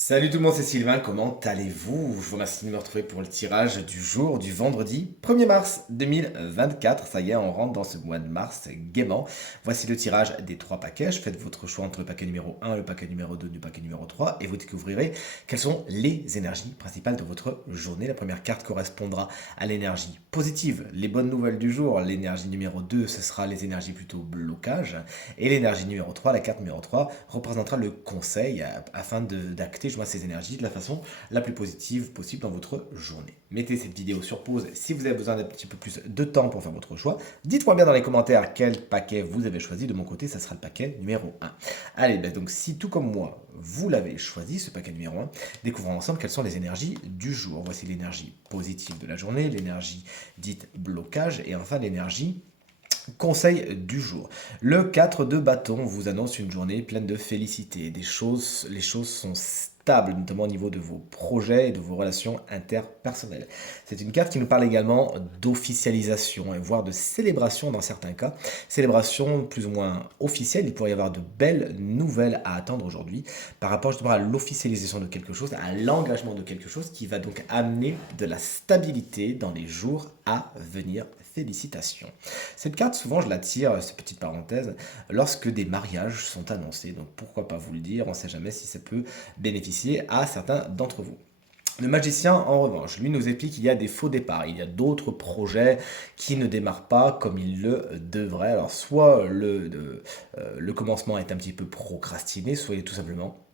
Salut tout le monde, c'est Sylvain, comment allez-vous? Je vous remercie de me retrouver pour le tirage du jour du vendredi 1er mars 2024. Ça y est, on rentre dans ce mois de mars gaiement. Voici le tirage des trois paquets. Faites votre choix entre le paquet numéro 1, le paquet numéro 2, du paquet numéro 3 et vous découvrirez quelles sont les énergies principales de votre journée. La première carte correspondra à l'énergie positive, les bonnes nouvelles du jour. L'énergie numéro 2, ce sera les énergies plutôt blocage. Et l'énergie numéro 3, la carte numéro 3, représentera le conseil afin d'acter ces énergies de la façon la plus positive possible dans votre journée. Mettez cette vidéo sur pause si vous avez besoin d'un petit peu plus de temps pour faire votre choix. Dites-moi bien dans les commentaires quel paquet vous avez choisi. De mon côté, ça sera le paquet numéro 1. Allez, donc si tout comme moi, vous l'avez choisi, ce paquet numéro 1, découvrons ensemble quelles sont les énergies du jour. Voici l'énergie positive de la journée, l'énergie dite blocage et enfin l'énergie conseil du jour. Le 4 de bâton vous annonce une journée pleine de félicité. Les choses sont stables, notamment au niveau de vos projets et de vos relations interpersonnelles. C'est une carte qui nous parle également d'officialisation et voire de célébration dans certains cas. Célébration plus ou moins officielle, il pourrait y avoir de belles nouvelles à attendre aujourd'hui par rapport justement à l'officialisation de quelque chose, à l'engagement de quelque chose qui va donc amener de la stabilité dans les jours à venir. Félicitations. Cette carte, souvent, je la tire, cette petite parenthèse, lorsque des mariages sont annoncés. Donc, pourquoi pas vous le dire, on ne sait jamais si ça peut bénéficier à certains d'entre vous. Le magicien, en revanche, lui nous explique qu'il y a des faux départs. Il y a d'autres projets qui ne démarrent pas comme ils le devraient. Alors, soit le commencement est un petit peu procrastiné, soit il est tout simplement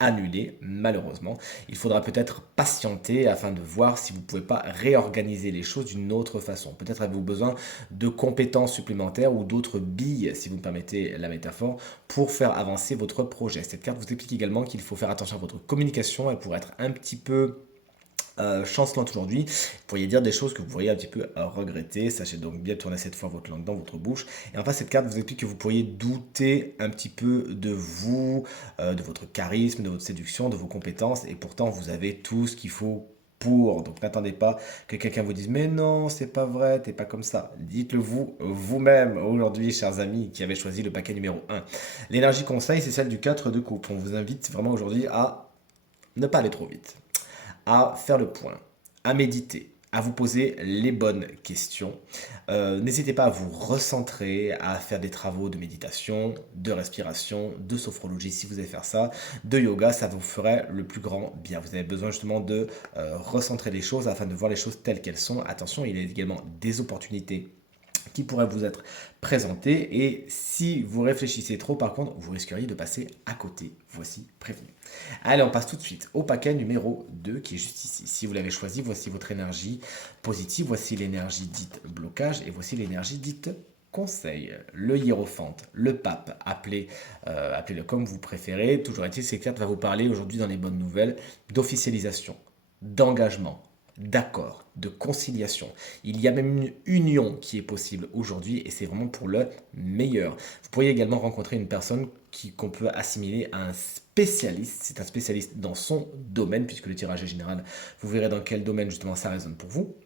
annulé, malheureusement. Il faudra peut-être patienter afin de voir si vous ne pouvez pas réorganiser les choses d'une autre façon. Peut-être avez-vous besoin de compétences supplémentaires ou d'autres billes, si vous me permettez la métaphore, pour faire avancer votre projet. Cette carte vous explique également qu'il faut faire attention à votre communication. Elle pourrait être un petit peu chancelante aujourd'hui. Vous pourriez dire des choses que vous pourriez un petit peu regretter. Sachez donc bien tourner cette fois votre langue dans votre bouche. Et enfin, cette carte vous explique que vous pourriez douter un petit peu de vous, de votre charisme, de votre séduction, de vos compétences. Et pourtant, vous avez tout ce qu'il faut pour. Donc n'attendez pas que quelqu'un vous dise mais non, c'est pas vrai, t'es pas comme ça. Dites-le vous vous-même aujourd'hui, chers amis qui avez choisi le paquet numéro 1. L'énergie conseil, c'est celle du 4 de coupe. On vous invite vraiment aujourd'hui à ne pas aller trop vite, à faire le point, à méditer, à vous poser les bonnes questions. N'hésitez pas à vous recentrer, à faire des travaux de méditation, de respiration, de sophrologie si vous allez faire ça, de yoga, ça vous ferait le plus grand bien. Vous avez besoin justement de recentrer les choses afin de voir les choses telles qu'elles sont. Attention, il y a également des opportunités qui pourraient vous être présentées et si vous réfléchissez trop par contre, vous risqueriez de passer à côté. Voici prévenu. Allez, on passe tout de suite au paquet numéro 2 qui est juste ici. Si vous l'avez choisi, voici votre énergie positive, voici l'énergie dite blocage et voici l'énergie dite conseil. Le hiérophante, le pape, appelez-le comme vous préférez. Toujours est-il, cette carte va vous parler aujourd'hui dans les bonnes nouvelles d'officialisation, d'engagement, d'accord, de conciliation. Il y a même une union qui est possible aujourd'hui et c'est vraiment pour le meilleur. Vous pourriez également rencontrer une personne qu'on peut assimiler à un spécialiste. C'est un spécialiste dans son domaine puisque le tirage est général. Vous verrez dans quel domaine justement ça résonne pour vous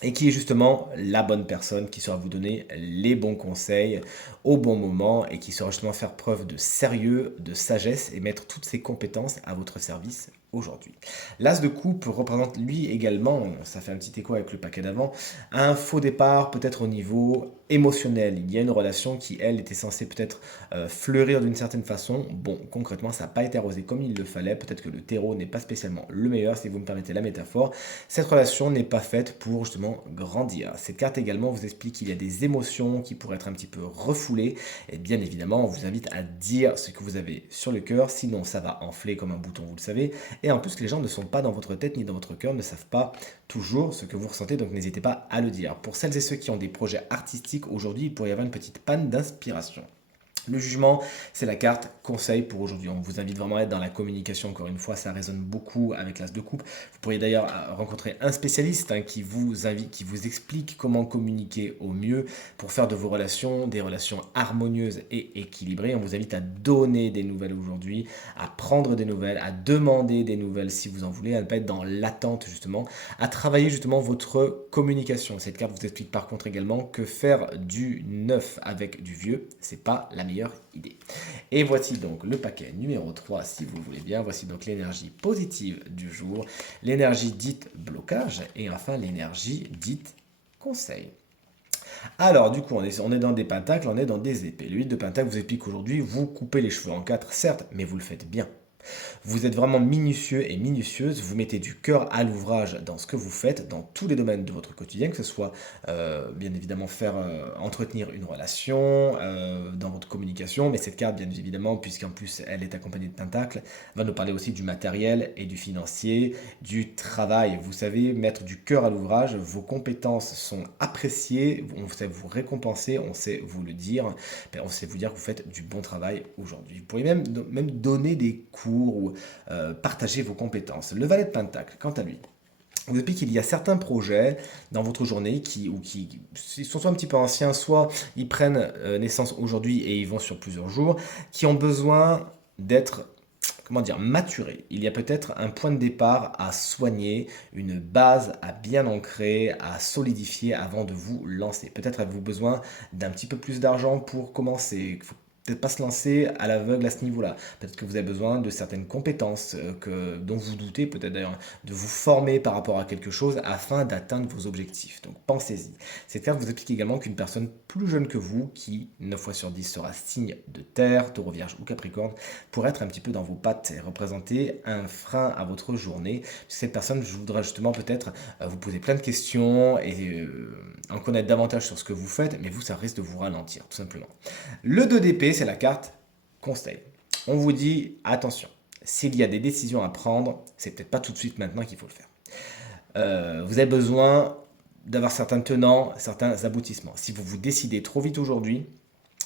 et qui est justement la bonne personne qui saura vous donner les bons conseils au bon moment et qui saura justement faire preuve de sérieux, de sagesse et mettre toutes ses compétences à votre service aujourd'hui. L'as de coupe représente lui également, ça fait un petit écho avec le paquet d'avant, un faux départ peut-être au niveau émotionnel. Il y a une relation qui, elle, était censée peut-être fleurir d'une certaine façon. Bon, concrètement, ça n'a pas été arrosé comme il le fallait. Peut-être que le terreau n'est pas spécialement le meilleur, si vous me permettez la métaphore. Cette relation n'est pas faite pour justement grandir. Cette carte également vous explique qu'il y a des émotions qui pourraient être un petit peu refoulées. Et bien évidemment, on vous invite à dire ce que vous avez sur le cœur, sinon ça va enfler comme un bouton, vous le savez. Et en plus, les gens ne sont pas dans votre tête ni dans votre cœur, ne savent pas toujours ce que vous ressentez, donc n'hésitez pas à le dire. Pour celles et ceux qui ont des projets artistiques, aujourd'hui, il pourrait y avoir une petite panne d'inspiration. Le jugement, c'est la carte conseil pour aujourd'hui. On vous invite vraiment à être dans la communication. Encore une fois, ça résonne beaucoup avec l'as de coupe. Vous pourriez d'ailleurs rencontrer un spécialiste qui vous invite, qui vous explique comment communiquer au mieux pour faire de vos relations des relations harmonieuses et équilibrées. On vous invite à donner des nouvelles aujourd'hui, à prendre des nouvelles, à demander des nouvelles si vous en voulez, à ne pas être dans l'attente justement, à travailler justement votre communication. Cette carte vous explique par contre également que faire du neuf avec du vieux, c'est pas la meilleure meilleure idée. Et voici donc le paquet numéro 3, si vous voulez bien. Voici donc l'énergie positive du jour, l'énergie dite blocage et enfin l'énergie dite conseil. Alors, du coup, on est dans des pentacles, on est dans des épées. Le 8 de pentacle vous explique qu'aujourd'hui, vous coupez les cheveux en 4, certes, mais vous le faites bien. Vous êtes vraiment minutieux et minutieuse, vous mettez du cœur à l'ouvrage dans ce que vous faites, dans tous les domaines de votre quotidien, que ce soit bien évidemment entretenir une relation, dans votre communication, mais cette carte bien évidemment, puisqu'en plus elle est accompagnée de pentacles, va nous parler aussi du matériel et du financier, du travail. Vous savez mettre du cœur à l'ouvrage, vos compétences sont appréciées, on sait vous récompenser, on sait vous le dire, on sait vous dire que vous faites du bon travail aujourd'hui. Vous pourriez même donner des cours ou partager vos compétences. Le valet de pentacle, quant à lui, vous explique qu'il y a certains projets dans votre journée qui sont soit un petit peu anciens, soit ils prennent naissance aujourd'hui et ils vont sur plusieurs jours, qui ont besoin d'être maturés. Il y a peut-être un point de départ à soigner, une base à bien ancrer, à solidifier avant de vous lancer. Peut-être avez-vous besoin d'un petit peu plus d'argent pour commencer. Peut-être pas se lancer à l'aveugle à ce niveau-là. Peut-être que vous avez besoin de certaines compétences dont vous doutez, peut-être d'ailleurs de vous former par rapport à quelque chose afin d'atteindre vos objectifs. Donc pensez-y. Cette carte vous explique également qu'une personne plus jeune que vous, qui 9 fois sur 10 sera signe de terre, taureau, vierge ou capricorne, pourrait être un petit peu dans vos pattes et représenter un frein à votre journée. Cette personne voudra justement peut-être vous poser plein de questions et en connaître davantage sur ce que vous faites, mais vous, ça risque de vous ralentir, tout simplement. Le 2 d'épée, c'est la carte conseil. On vous dit, attention, s'il y a des décisions à prendre, c'est peut-être pas tout de suite maintenant qu'il faut le faire. Vous avez besoin d'avoir certains tenants, certains aboutissements. Si vous vous décidez trop vite aujourd'hui,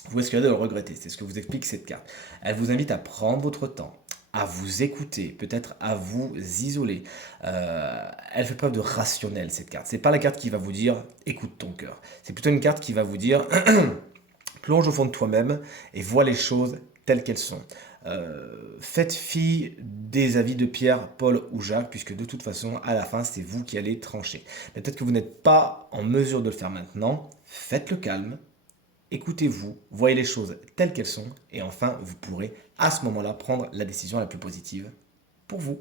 vous risquez de le regretter. C'est ce que vous explique cette carte. Elle vous invite à prendre votre temps, à vous écouter, peut-être à vous isoler. Elle fait preuve de rationnel, cette carte. C'est pas la carte qui va vous dire écoute ton cœur. C'est plutôt une carte qui va vous dire plonge au fond de toi-même et vois les choses telles qu'elles sont. Faites fi des avis de Pierre, Paul ou Jacques, puisque de toute façon, à la fin, c'est vous qui allez trancher. Mais peut-être que vous n'êtes pas en mesure de le faire maintenant. Faites le calme, écoutez-vous, voyez les choses telles qu'elles sont, et enfin, vous pourrez à ce moment-là prendre la décision la plus positive pour vous.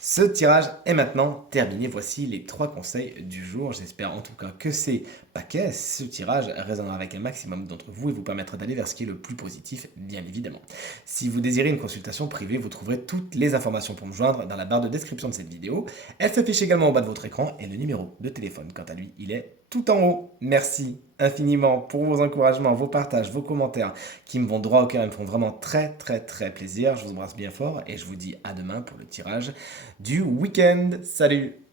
Ce tirage est maintenant terminé. Voici les 3 conseils du jour. J'espère en tout cas que ces paquets, ce tirage résonnera avec un maximum d'entre vous et vous permettra d'aller vers ce qui est le plus positif, bien évidemment. Si vous désirez une consultation privée, vous trouverez toutes les informations pour me joindre dans la barre de description de cette vidéo. Elle s'affiche également au bas de votre écran et le numéro de téléphone, quant à lui, il est tout en haut. Merci infiniment pour vos encouragements, vos partages, vos commentaires qui me vont droit au cœur et me font vraiment très plaisir. Je vous embrasse bien fort et je vous dis à demain pour le tirage du week-end. Salut!